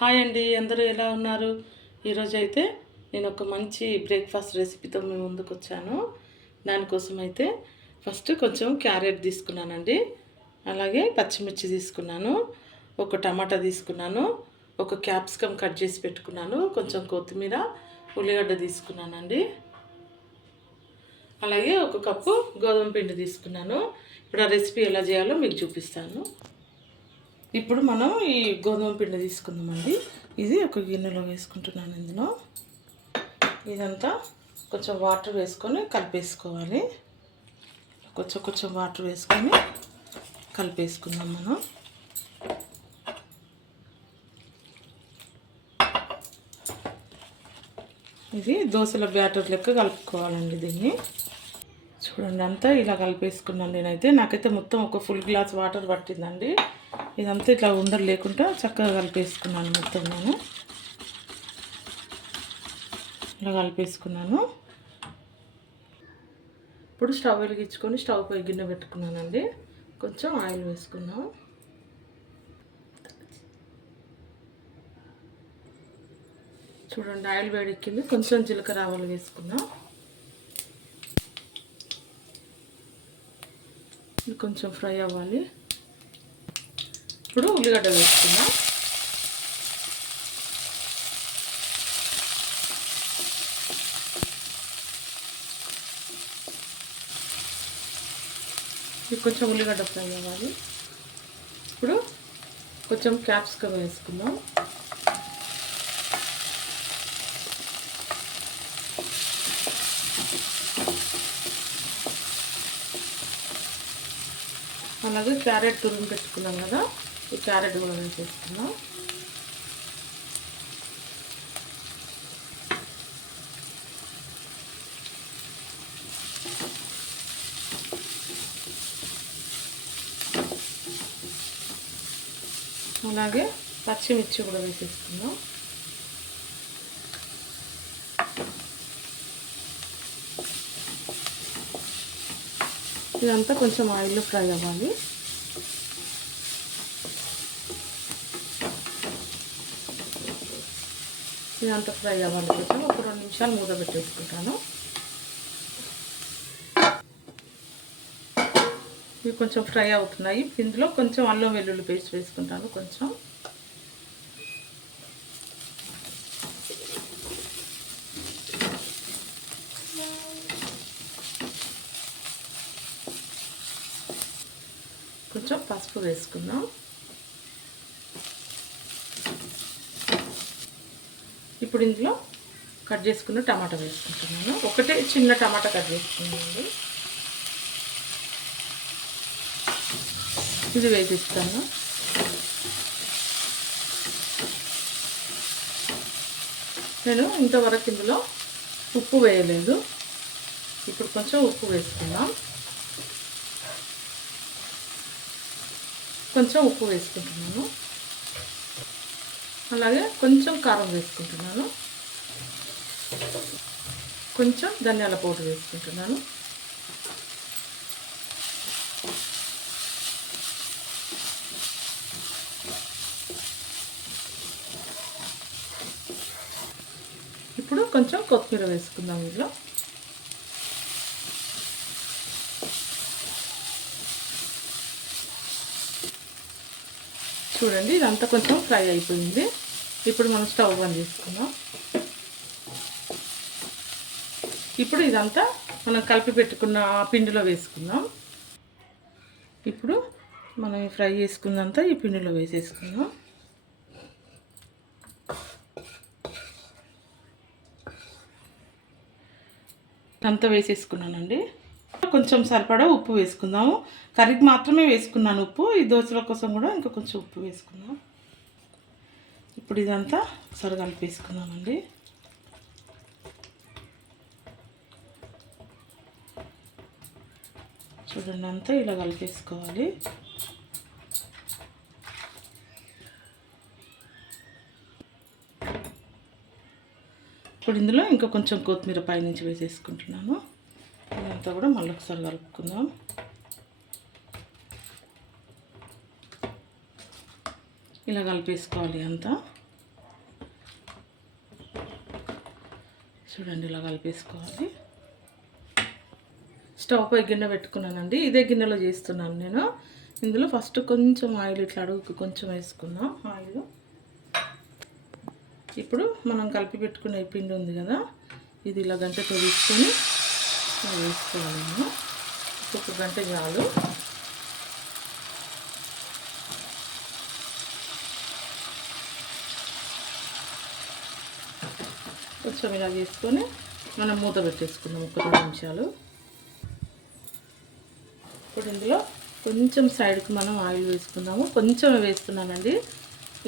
Hi అండి అందరూ ఎలా ఉన్నారు? ఈరోజు అయితే నేను ఒక మంచి బ్రేక్ఫాస్ట్ రెసిపీతో మీ ముందుకు వచ్చాను దానికోసం అయితే ఫస్ట్ కొంచెం క్యారెట్ తీసుకున్నానండి. అలాగే పచ్చిమిర్చి తీసుకున్నాను. ఒక టమాటా తీసుకున్నాను. ఒక క్యాప్సికమ్ కట్ చేసి పెట్టుకున్నాను. కొంచెం కొత్తిమీర ఉల్లిగడ్డ తీసుకున్నానండి. అలాగే ఒక కప్పు గోధుమ పిండి తీసుకున్నాను. ఇప్పుడు ఆ రెసిపీ ఎలా చేయాలో మీకు చూపిస్తాను. ఇప్పుడు మనం ఈ గోధుమ పిండి తీసుకుందామండి. ఇది ఒక గిన్నెలో వేసుకుంటున్నాను ఇందులో. ఇదంతా కొంచెం వాటర్ వేసుకొని కలిపేసుకోవాలి. కొంచెం కొంచెం వాటర్ వేసుకొని కలిపేసుకుందాం మనం. ఇది దోశల బ్యాటర్ లెక్క కలుపుకోవాలండి దీన్ని. చూడండి అంతా ఇలా కలిపేసుకున్నాను నేనైతే. నాకైతే మొత్తం ఒక ఫుల్ గ్లాస్ వాటర్ పట్టిందండి. ఇదంతా ఇట్లా ఉండలు లేకుండా చక్కగా కలిపేసుకున్నాను మొత్తం నేను. ఇలా కలిపేసుకున్నాను. ఇప్పుడు స్టవ్ వెలిగించుకొని స్టవ్ పై గిన్నె పెట్టుకున్నానండి. కొంచెం ఆయిల్ వేసుకున్నాం చూడండి ఆయిల్ వేడెక్కింది. కొంచెం జీలకర్ర ఆవాలు వేసుకున్నాం కొంచెం ఫ్రై అవ్వాలి. ఇప్పుడు ఉల్లిగడ్డ వేసుకుందాం. కొంచెం ఉల్లిగడ్డ ఫ్రై అవ్వాలి. ఇప్పుడు కొంచెం క్యాప్సికమ్ వేసుకుందాం. అలాగే క్యారెట్ తురుము పెట్టుకున్నాం కదా. ఈ క్యారెట్ కూడా వేసేస్తున్నాం అలాగే పచ్చిమిర్చి కూడా వేసేసుకుందాం. ఇదంతా కొంచెం ఆయిల్లో ఫ్రై అవ్వాలి. ఇదంతా ఫ్రై అవ్వాలి కొంచెం ఒక రెండు నిమిషాలు మూత పెట్టేసుకుంటాను. ఇవి కొంచెం ఫ్రై అవుతున్నాయి. ఇందులో కొంచెం అల్లం వెల్లుల్లి పేస్ట్ వేసుకుంటాను కొంచెం. కొంచెం పసుపు వేసుకుందాం. ఇప్పుడు ఇందులో కట్ చేసుకున్న టమాటా వేసుకుంటున్నాను. ఒకటే చిన్న టమాటా కట్ చేసుకున్నాను. ఇది వేసిస్తాను నేను ఇంతవరకు ఇందులో ఉప్పు వేయలేదు. ఇప్పుడు కొంచెం ఉప్పు వేసుకుందాం. కొంచెం ఉప్పు వేసుకుంటున్నాను. అలాగే కొంచెం కారం వేసుకుంటున్నాను. కొంచెం ధనియాల పౌడర్ వేసుకుంటున్నాను. ఇప్పుడు కొంచెం కొత్తిమీర వేసుకుందాం ఇందులో. చూడండి ఇదంతా కొంచెం ఫ్రై అయిపోయింది. ఇప్పుడు మనం స్టవ్ ఆన్ చేసుకుందాం. ఇప్పుడు ఇదంతా మనం కలిపి పెట్టుకున్న పిండిలో వేసుకుందాం. ఇప్పుడు మనం ఫ్రై చేసుకున్నంతా ఈ పిండిలో వేసేసుకుందాం. అంతా వేసేసుకున్నానండి. కొంచెం సరిపడా ఉప్పు వేసుకుందాము. కర్రీకి మాత్రమే వేసుకున్నాను ఉప్పు. ఈ దోశల కోసం కూడా ఇంకా కొంచెం ఉప్పు వేసుకుందాం. ఇప్పుడు ఇదంతా ఒకసారి కలిపేసుకున్నామండి చూడండి అంతా ఇలా కలిపేసుకోవాలి. ఇప్పుడు ఇందులో ఇంకా కొంచెం కొత్తిమీర పైనుంచి వేసేసుకుంటున్నాను. ఇదంతా కూడా మళ్ళీ ఒకసారి కలుపుకుందాం. ఇలా కలిపేసుకోవాలి అంతా. చూడండి ఇలా కలిపేసుకోవాలి. స్టవ్ పై గిన్నె పెట్టుకున్నానండి. ఇదే గిన్నెలో చేస్తున్నాను నేను. ఇందులో ఫస్ట్ కొంచెం ఆయిల్ ఇట్లా అడుగుకి కొంచెం వేసుకున్నాం ఆయిల్. ఇప్పుడు మనం కలిపి పెట్టుకునే పిండి ఉంది కదా ఇది ఇలా గంట తీసుకొని వేసుకోవాలి ఒక గంట చాలు. కొంచెం ఇలా చేసుకొని మనం మూత పెట్టేసుకుందాం ఒక రెండు నిమిషాలు. ఇప్పుడు ఇందులో కొంచెం సైడ్కి మనం ఆయిల్ వేసుకుందాము. కొంచెం వేస్తున్నానండి.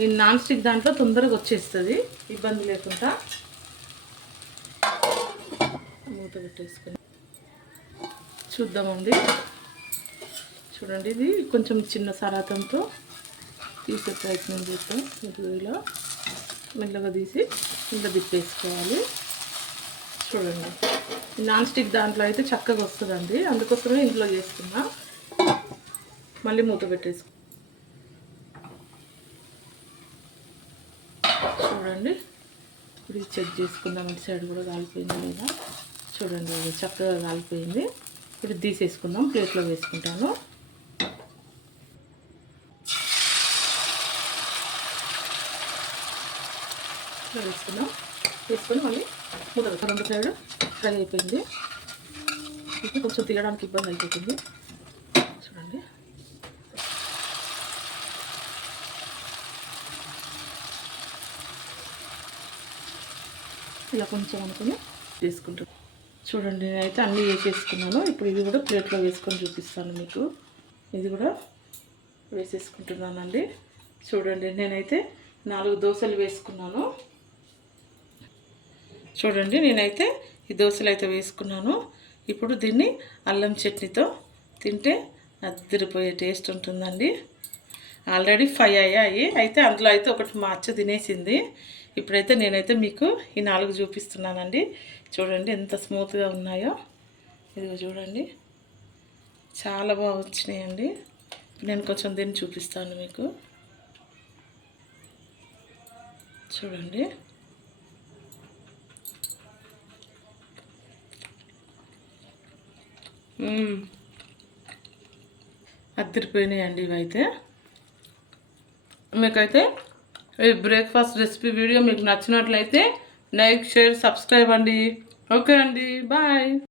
ఈ నాన్ స్టిక్ దాంట్లో తొందరగా వచ్చేస్తుంది. ఇబ్బంది లేకుండా మూత పెట్టేసుకుని చూద్దామండి. చూడండి ఇది కొంచెం చిన్న సరాతంతో తీసే ప్రయత్నం చేస్తాం ఇలా మెల్లగా తీసి ఇంట్లో తిప్పేసుకోవాలి చూడండి. నాన్ స్టిక్ దాంట్లో అయితే చక్కగా వస్తుందండి. అందుకోసమే ఇంట్లో చేస్తున్నా. మళ్ళీ మూత పెట్టేసుకో చూడండి. ఇప్పుడు చెక్ చేసుకుందాం. ఇటు సైడ్ కూడా కాలిపోయింది లేదా? చూడండి. చక్కగా కాలిపోయింది. ఇప్పుడు తీసేసుకుందాం. ప్లేట్లో వేసుకుంటాను. ఇట్లా వేసుకున్నాం. వేసుకొని మళ్ళీ మూత రెండు సైడ్ ఫ్రై అయిపోయింది. ఇది కొంచెం తీయడానికి ఇబ్బంది అయిపోతుంది. చూడండి. ఇలా కొంచెం అనుకుని వేసుకుంటాను చూడండి నేనైతే అన్నీ వేసేసుకున్నాను. ఇప్పుడు ఇది కూడా ప్లేట్లో వేసుకొని చూపిస్తాను మీకు. ఇది కూడా వేసేసుకుంటున్నానండి. చూడండి నేనైతే నాలుగు దోశలు వేసుకున్నాను. చూడండి నేనైతే ఈ దోశలు అయితే వేసుకున్నాను. ఇప్పుడు దీన్ని అల్లం చట్నీతో తింటే అద్దరిపోయే టేస్ట్ ఉంటుందండి. ఆల్రెడీ ఫైవ్ అయ్యాయి. అయితే అందులో అయితే ఒకటి మా తినేసింది. ఇప్పుడైతే నేనైతే మీకు ఈ నాలుగు చూపిస్తున్నానండి. చూడండి ఎంత స్మూత్గా ఉన్నాయో. ఇదిగో చూడండి. చాలా బాగా వచ్చినాయండి. నేను కొంచెం దీన్ని చూపిస్తాను మీకు. చూడండి. అద్దరిపోయినాయండి ఇవైతే. మీకైతే ఈ బ్రేక్ఫాస్ట్ రెసిపీ వీడియో మీకు నచ్చినట్లయితే లైక్ షేర్ సబ్స్క్రైబ్ అండి. ఓకే అండి. బాయ్.